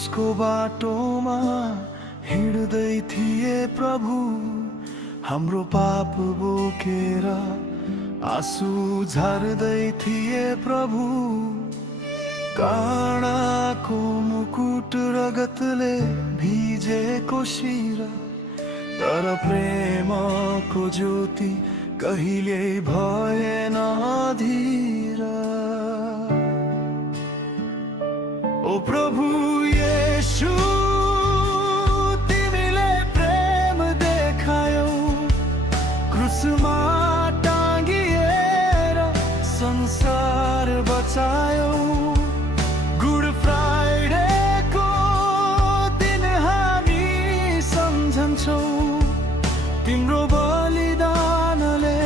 क्रुसको बाटोमा हिँड्दै थिए प्रभु, हाम्रो पाप बोकेर आँसु झार्दै थिए प्रभु। काँडाको मुकुट रगतले भिजेको शिर, तर प्रेमको ज्योति कहिले भएन धीर। ओ प्रभु येशू, तिमीले प्रेम देखायौ, क्रुसमा टाँगिएर संसार बचायौ। गुड फ्राइडेको दिन हामी सम्झन्छौ, तिम्रो बलिदानले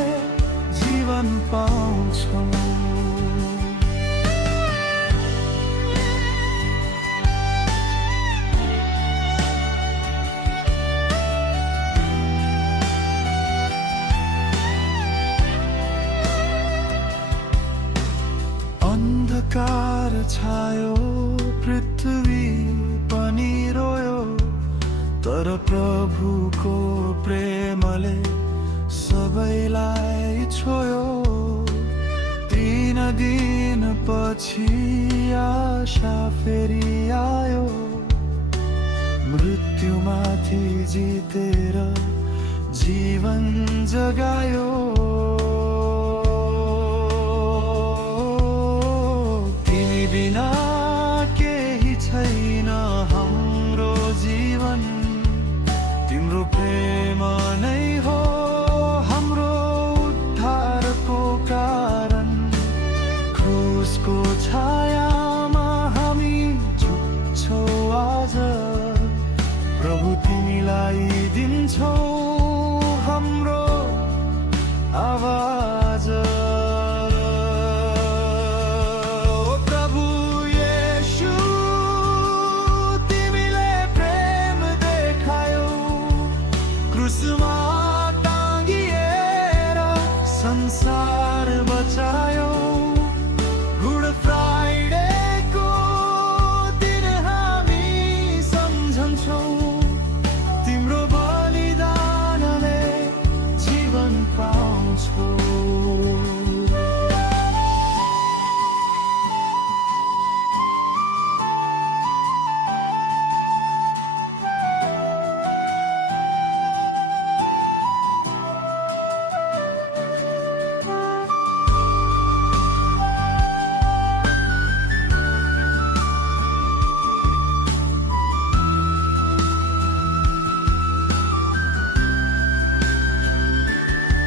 जीवन पाउँछौ। अन्धकार छायो, पृथ्वी पनि रोयो, तर प्रभुको प्रेमले सबैलाई छोयो। 3 दिन पछि आशा फेरि आयो, मृत्युमाथि जितेर जीवन जगायो। तिमी बिना केही छैन हाम्रो जीवन, तिम्रो प्रेम नै हो हाम्रो उद्धारको कारण। क्रुसको छायामा हामी झुक्छौ आज, प्रभु तिमीलाई दिन्छौ हाम्रो आवाज। ओ प्रभु येशू, तिमीले प्रेम देखायौ, क्रुसमा टाँगिएर संसार बचायौ। गुड फ्राइडेको दिन हामी सम्झन्छौ, तिम्रो बलिदानले जीवन पाउँछौ।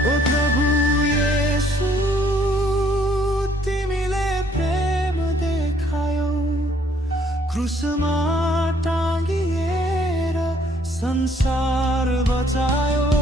ओ प्रभु येशू, तिमीले प्रेम देखायौ, क्रुसमा टाँगिएर संसार बचायौ।